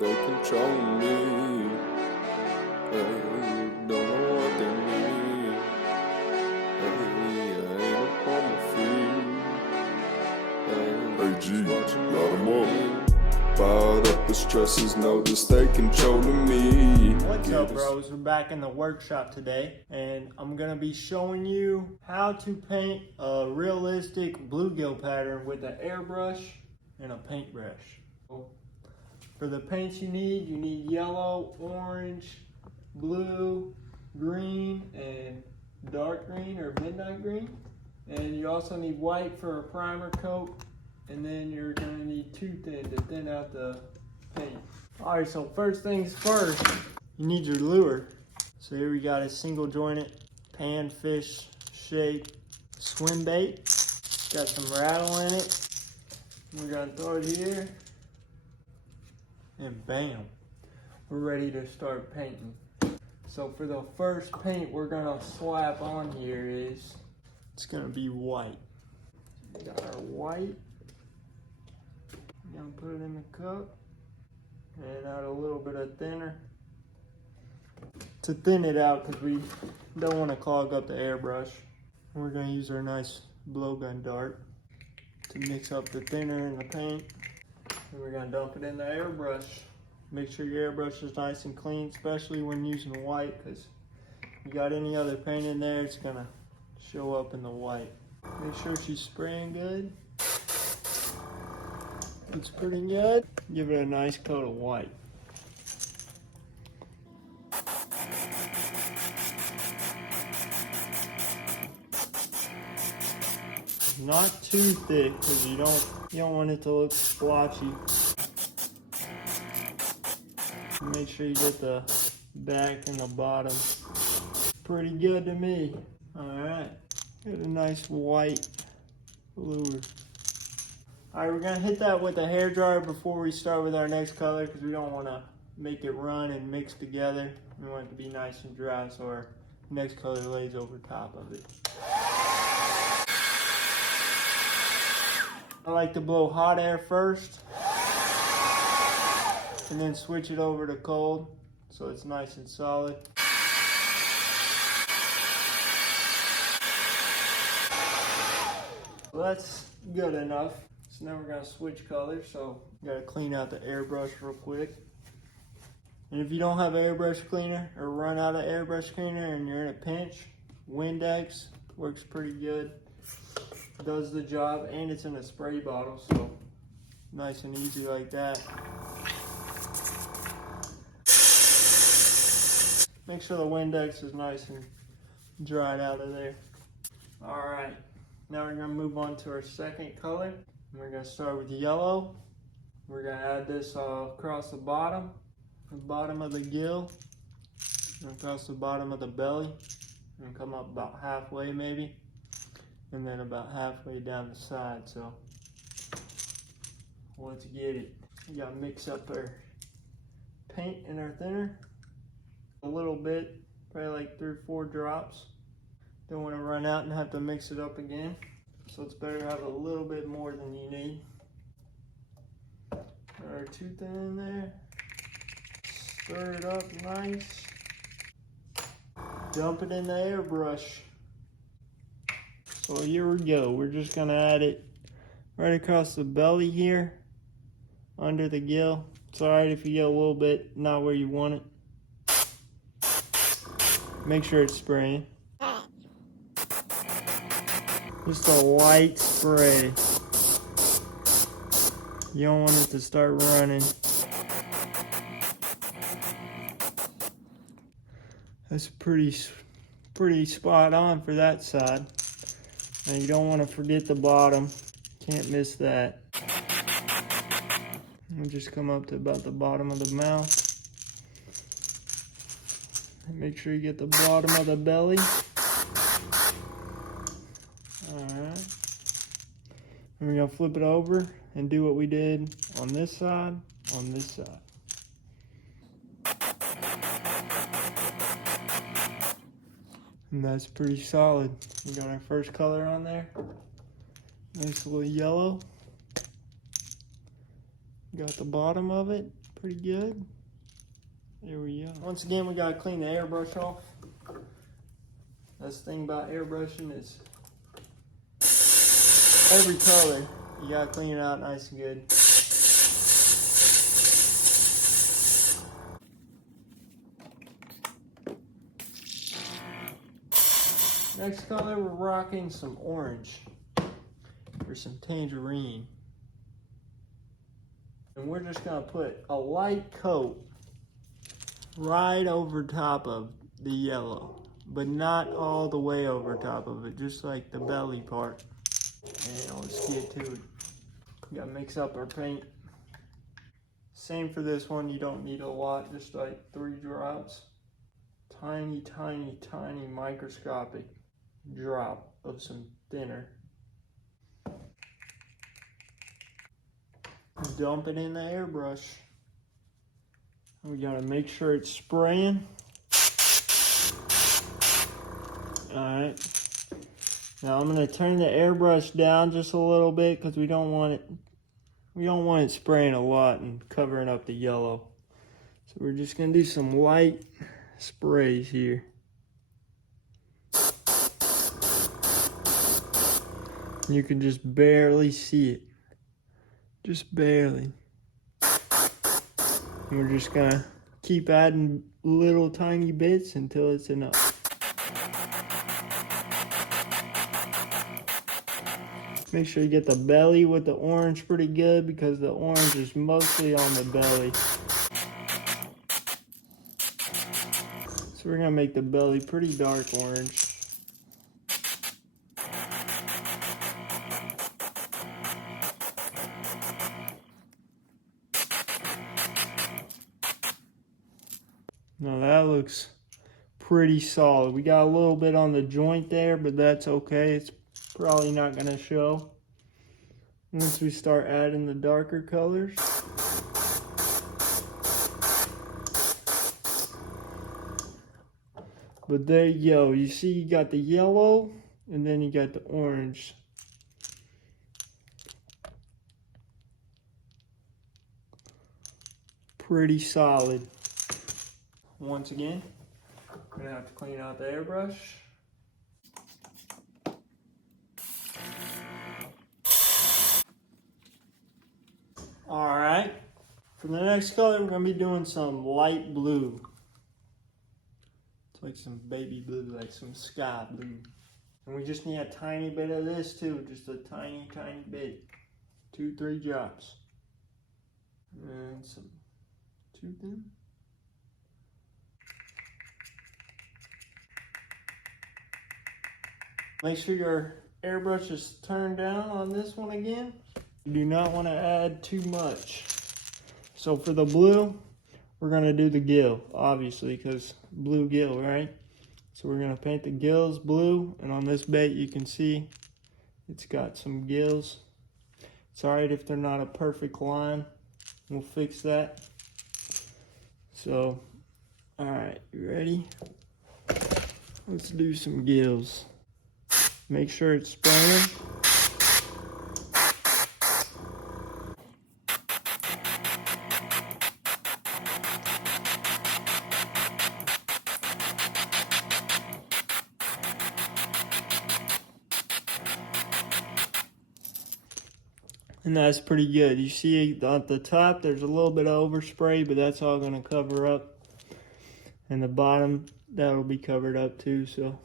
they control me. Hey, don't know what they mean. Hey, I ain't up on my feet. Hey, G, light 'em up. Fired up the stresses, notice they controlling me. What's up, bros? We're back in the workshop today, and I'm gonna be showing you how to paint a realistic bluegill pattern with an airbrush and a paintbrush. For the paints you need yellow, orange, blue, green, and dark green or midnight green. And you also need white for a primer coat. And then you're gonna need too thin to thin out the paint. All right, so first things first, you need your lure. So here we got a single jointed panfish shaped swim bait. Got some rattle in it. We're gonna throw it here, and bam, we're ready to start painting. So for the first paint we're gonna slap on here it's gonna be white. We got our white. Gonna put it in the cup and add a little bit of thinner to thin it out because we don't want to clog up the airbrush. We're gonna use our nice blowgun dart to mix up the thinner and the paint. And we're gonna dump it in the airbrush. Make sure your airbrush is nice and clean, especially when using white, because if you got any other paint in there, it's gonna show up in the white. Make sure she's spraying good. Looks pretty good. Give it a nice coat of white. Not too thick because you don't want it to look splotchy. Make sure you get the back and the bottom. Pretty good to me. Alright. Get a nice white lure. Alright, we're going to hit that with a hairdryer before we start with our next color because we don't want to make it run and mix together. We want it to be nice and dry so our next color lays over top of it. I like to blow hot air first and then switch it over to cold so it's nice and solid. Well, that's good enough. So now we're gonna switch colors, so you gotta clean out the airbrush real quick. And if you don't have airbrush cleaner or run out of airbrush cleaner and you're in a pinch, Windex works pretty good. Does the job, and it's in a spray bottle, so nice and easy like that. Make sure the Windex is nice and dried out of there. All right, now we're gonna move on to our second color. We're going to start with yellow. We're going to add this across the bottom of the gill, and across the bottom of the belly, and come up about halfway maybe, and then about halfway down the side. So let's get it. We got to mix up our paint and our thinner a little bit, probably like 3 or 4 drops. Don't want to run out and have to mix it up again. So it's better to have a little bit more than you need. Our too thin in there. Stir it up nice. Dump it in the airbrush. So here we go. We're just gonna add it right across the belly here, under the gill. It's alright if you get a little bit not where you want it. Make sure it's spraying. Just a light spray. You don't want it to start running. That's pretty spot on for that side. And you don't want to forget the bottom. Can't miss that. We'll just come up to about the bottom of the mouth. And make sure you get the bottom of the belly. Alright, and we're going to flip it over and do what we did on this side, And that's pretty solid. We got our first color on there. Nice little yellow. Got the bottom of it. pretty good. There we go. Once again, we gotta clean the airbrush off. That's the thing about airbrushing is every color, you gotta clean it out nice and good. Next color, we're rocking some orange or some tangerine. And we're just gonna put a light coat right over top of the yellow, but not all the way over top of it, just like the belly part. And let's get to it. We gotta mix up our paint. Same for this one, you don't need a lot, just like 3 drops. Tiny, tiny, tiny microscopic drop of some thinner. Dump it in the airbrush. We gotta make sure it's spraying. Alright. Now I'm gonna turn the airbrush down just a little bit because we don't want it spraying a lot and covering up the yellow. So we're just gonna do some light sprays here. You can just barely see it. Just barely. And we're just gonna keep adding little tiny bits until it's enough. Make sure you get the belly with the orange pretty good because the orange is mostly on the belly. So we're gonna make the belly pretty dark orange. Now that looks pretty solid. We got a little bit on the joint there, but that's okay. It's probably not gonna show once we start adding the darker colors. But there you go. You see you got the yellow and then you got the orange. Pretty solid. Once again, I'm gonna have to clean out the airbrush. Alright, for the next color, we're gonna be doing some light blue. It's like some baby blue, like some sky blue. And we just need a tiny bit of this too, just a tiny, tiny bit. 2-3 drops. And some too thin. Make sure your airbrush is turned down on this one again. You do not want to add too much. So for the blue, we're going to do the gill, obviously, because bluegill, right? So we're going to paint the gills blue, and on this bait you can see it's got some gills. It's alright if they're not a perfect line. We'll fix that. So, alright, you ready? Let's do some gills. Make sure it's spraying. And that's pretty good. You see at the top there's a little bit of overspray, but that's all going to cover up. And the bottom, that'll be covered up too, so.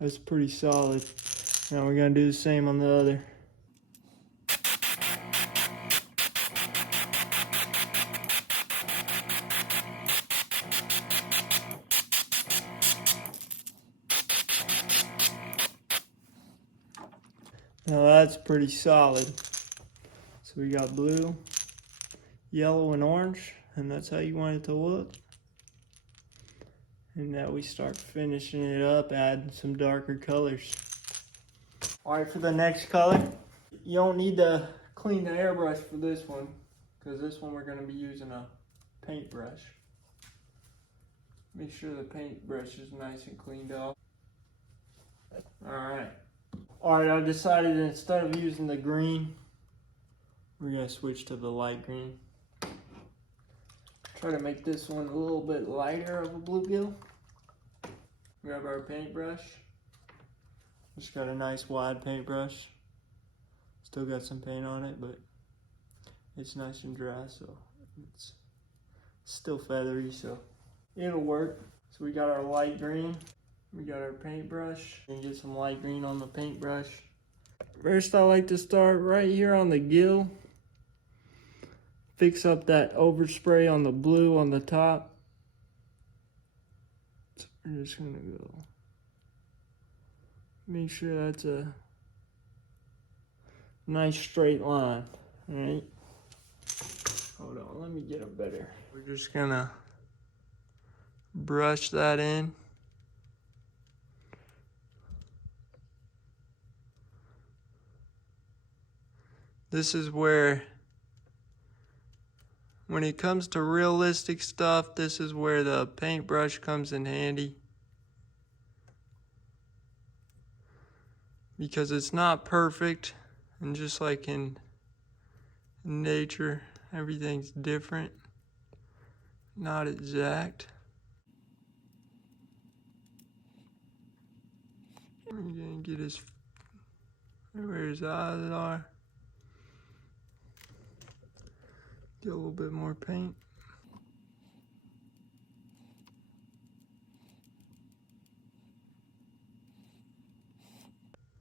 That's pretty solid. Now we're going to do the same on the other. Now that's pretty solid. So we got blue, yellow, and orange, and that's how you want it to look. And now we start finishing it up, adding some darker colors. Alright, for the next color, you don't need to clean the airbrush for this one, because this one we're going to be using a paintbrush. Make sure the paintbrush is nice and cleaned off. Alright, Alright, I decided instead of using the green, we're going to switch to the light green. Try to make this one a little bit lighter of a bluegill. Grab our paintbrush. Just got a nice wide paintbrush. Still got some paint on it, but it's nice and dry, so it's still feathery, so it'll work. So we got our light green. We got our paintbrush. And get some light green on the paintbrush. First, I like to start right here on the gill. Fix up that overspray on the blue on the top. So we're just gonna go. Make sure that's a nice straight line, all right? Hold on, let me get a better. We're just gonna brush that in. This is where, when it comes to realistic stuff, this is where the paintbrush comes in handy. Because it's not perfect, and just like in nature, everything's different, not exact. We're gonna get where his eyes are. Get a little bit more paint.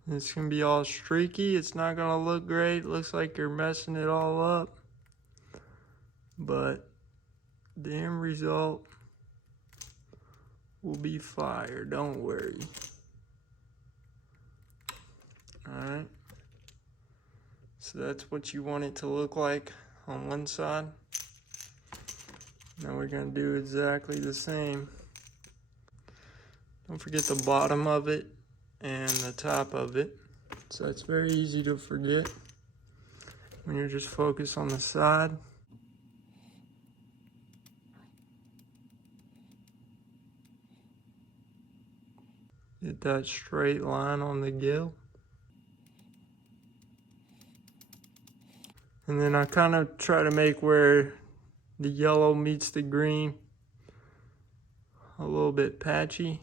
It's gonna be all streaky. It's not gonna look great. It looks like you're messing it all up. But the end result will be fire, don't worry. Alright. So that's what you want it to look like on one side. Now we're gonna do exactly the same. Don't forget the bottom of it and the top of it. So it's very easy to forget when you're just focused on the side. Get that straight line on the gill. And then I kind of try to make where the yellow meets the green a little bit patchy.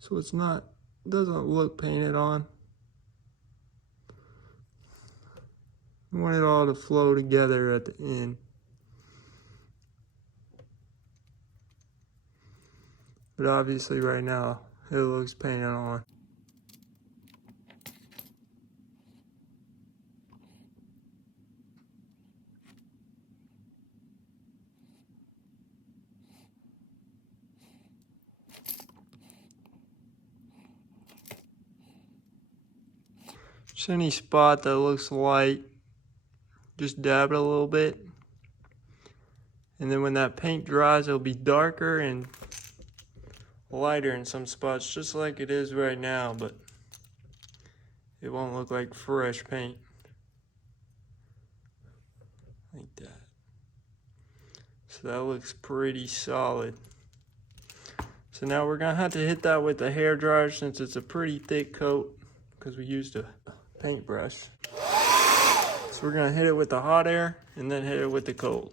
So it's not, doesn't look painted on. You want it all to flow together at the end. But obviously right now, it looks painted on. Just any spot that looks light, just dab it a little bit. And then when that paint dries, it'll be darker and lighter in some spots, just like it is right now, but it won't look like fresh paint. Like that. So that looks pretty solid. So now we're gonna have to hit that with a hairdryer since it's a pretty thick coat, because we used a paintbrush. So we're gonna hit it with the hot air and then hit it with the cold.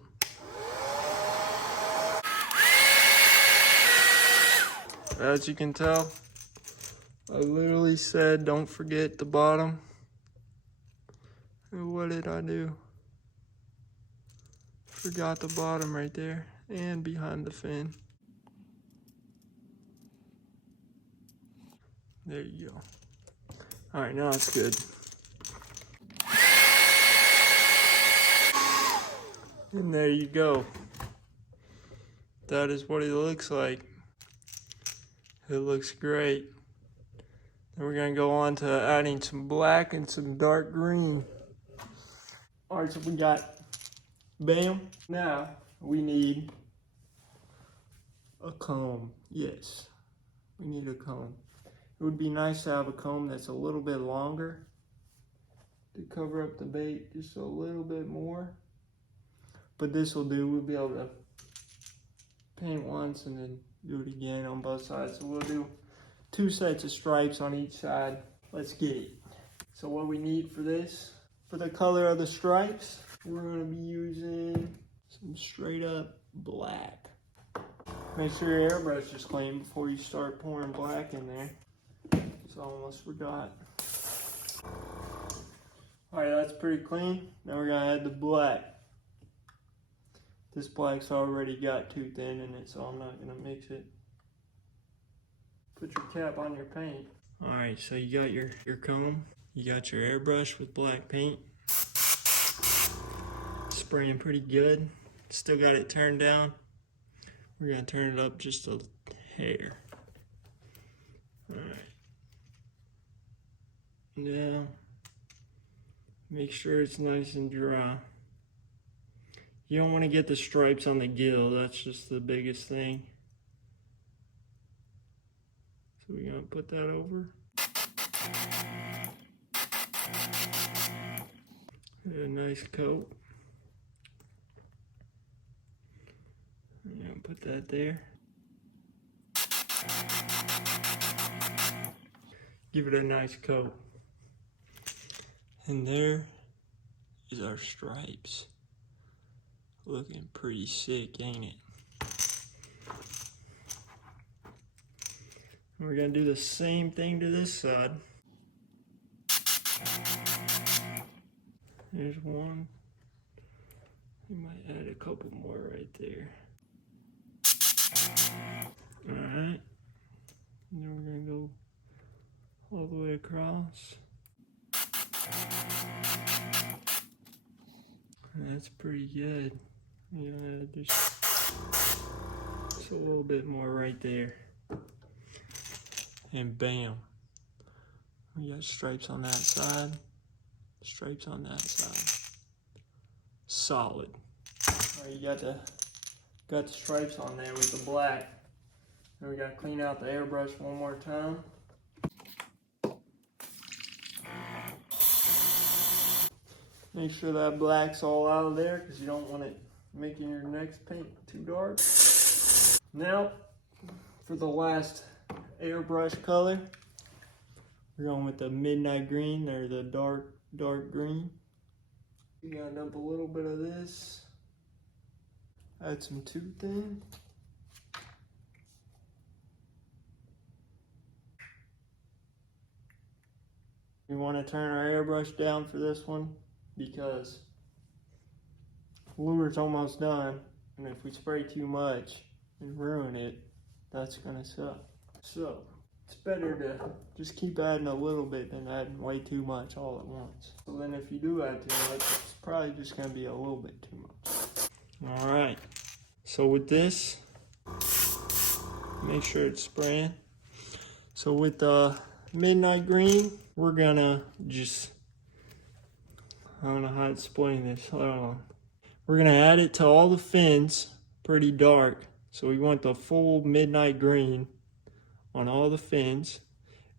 As you can tell, I literally said don't forget the bottom. And what did I do? Forgot the bottom right there and behind the fin. There you go. Alright, now it's good. And there you go. That is what it looks like. It looks great. Then we're gonna go on to adding some black and some dark green. Alright, so we got bam. Now we need a comb. Yes, we need a comb. It would be nice to have a comb that's a little bit longer to cover up the bait just a little bit more. But this will do. We'll be able to paint once and then do it again on both sides. So we'll do 2 sets of stripes on each side. let's get it. So what we need for this, for the color of the stripes, we're gonna be using some straight up black. Make sure your airbrush is clean before you start pouring black in there. So I almost forgot. Alright, that's pretty clean. Now we're gonna add the black. This black's already got too thin in it, so I'm not gonna mix it. Put your cap on your paint. Alright, so you got your comb, you got your airbrush with black paint. Spraying pretty good. Still got it turned down. We're gonna turn it up just a hair. Alright. Now, make sure it's nice and dry. You don't want to get the stripes on the gill, that's just the biggest thing. So we're gonna put that over. Get a nice coat. I'm gonna put that there. Give it a nice coat. And there is our stripes. Looking pretty sick, ain't it? We're gonna do the same thing to this side. There's one. We might add a couple more right there. Alright. And then we're gonna go all the way across. And that's pretty good. You know, just a little bit more right there. And bam. We got stripes on that side. Stripes on that side. Solid. Alright, you got the stripes on there with the black. And we gotta clean out the airbrush one more time. Make sure that black's all out of there because you don't want it making your next paint too dark. Now, for the last airbrush color, we're going with the midnight green or the dark green. You gotta dump a little bit of this. Add some too thin. We want to turn our airbrush down for this one because lure's almost done, and if we spray too much and ruin it, that's gonna suck. So it's better to just keep adding a little bit than adding way too much all at once. So then if you do add too much, it's probably just gonna be a little bit too much. All right, so with this, make sure it's spraying. So with the midnight green, we're gonna just, I don't know how to explain this, hold on. We're gonna add it to all the fins pretty dark. So we want the full midnight green on all the fins.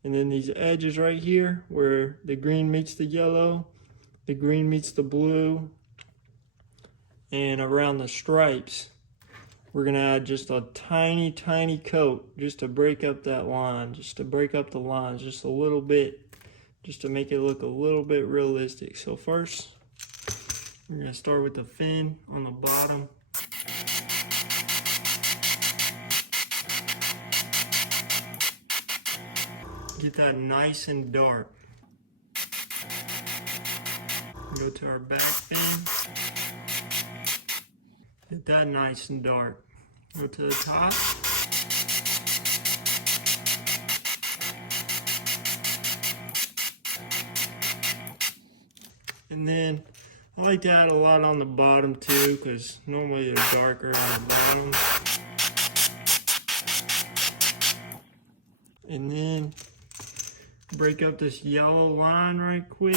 And then these edges right here where the green meets the yellow, the green meets the blue, and around the stripes, we're gonna add just a tiny, tiny coat just to break up that line, just to break up the lines just a little bit, just to make it look a little bit realistic. So first, we're gonna start with the fin on the bottom. Get that nice and dark. Go to our back fin. Get that nice and dark. Go to the top. And then I like to add a lot on the bottom too, because normally they're darker on the bottom. And then break up this yellow line right quick.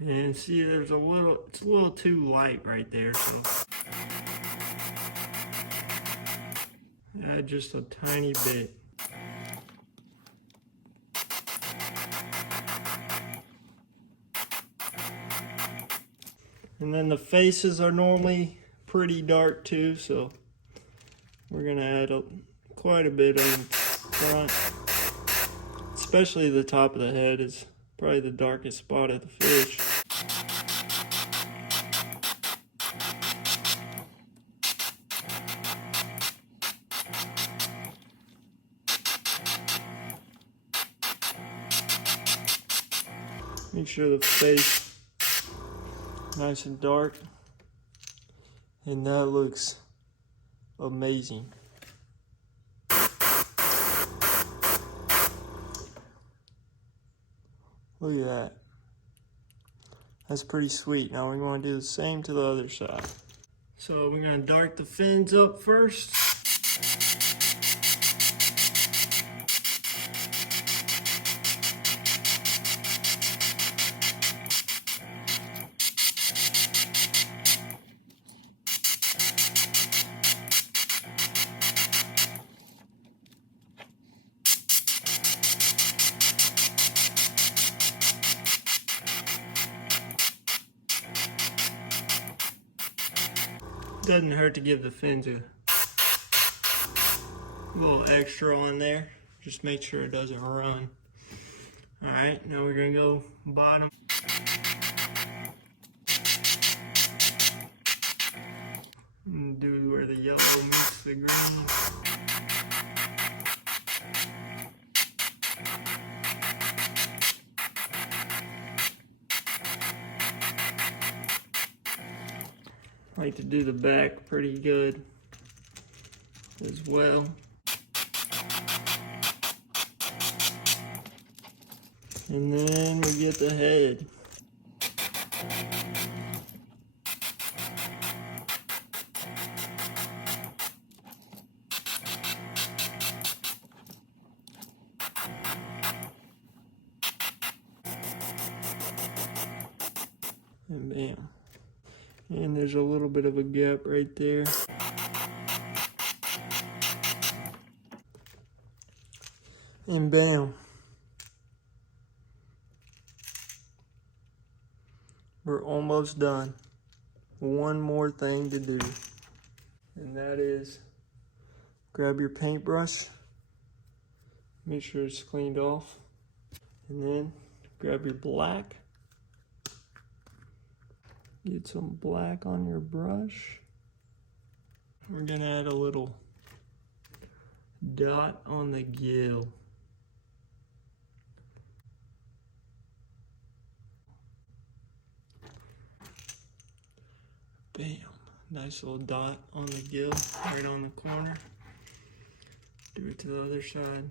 And see, there's a little, it's a little too light right there, so add just a tiny bit. And then the faces are normally pretty dark too, so We're gonna add quite a bit on the front, especially the top of the head is probably the darkest spot of the fish. Make sure the face nice and dark, and that looks amazing. Look at that. That's pretty sweet. Now we're going to do the same to the other side. So we're going to dark the fins up first. Doesn't hurt to give the fins a little extra on there. Just make sure it doesn't run. Alright, now we're gonna go bottom. And do where the yellow meets the green. I like to do the back pretty good as well. And then we get the head. And bam. And there's a little bit of a gap right there. And bam. We're almost done. One more thing to do. And that is grab your paintbrush. Make sure it's cleaned off. And then grab your black. Get some black on your brush. We're gonna add a little dot on the gill. Bam, nice little dot on the gill, right on the corner. Do it to the other side.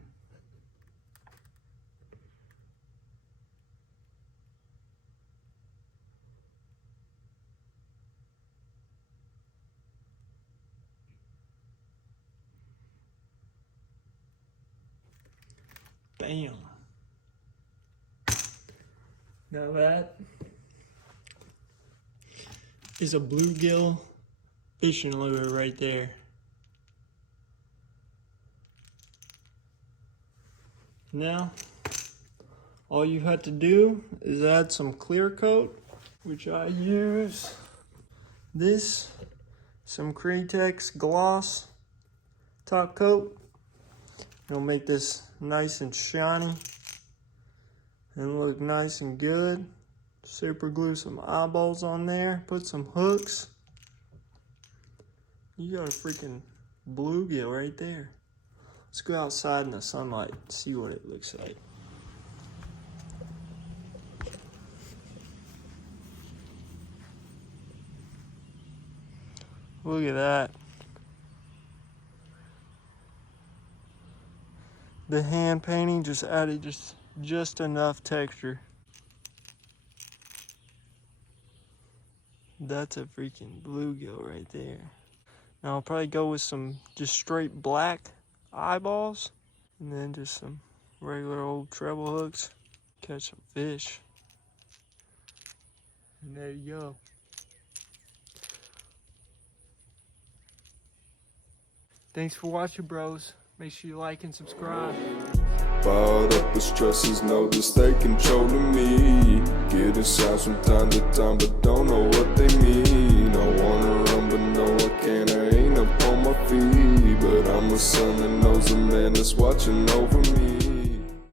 Bam. Now that is a bluegill fishing lure right there. Now, all you have to do is add some clear coat, which I use this, some Cretex gloss top coat. It'll make this nice and shiny and look nice and good. Super glue some eyeballs on there, put some hooks. You got a freaking bluegill right there. Let's go outside in the sunlight and see what it looks like. Look at that. The hand painting just added just enough texture. That's a freaking bluegill right there. Now I'll probably go with some just straight black eyeballs and then just some regular old treble hooks. Catch some fish. And there you go. Thanks for watching, bros. Make sure you like and subscribe. Bought up with stresses, know this they controlling me. Getting sounds from time to time, but don't know what they mean. I wanna run, but no I can't, I ain't up on my my feet. But I'm a son that knows a man that's watching over me.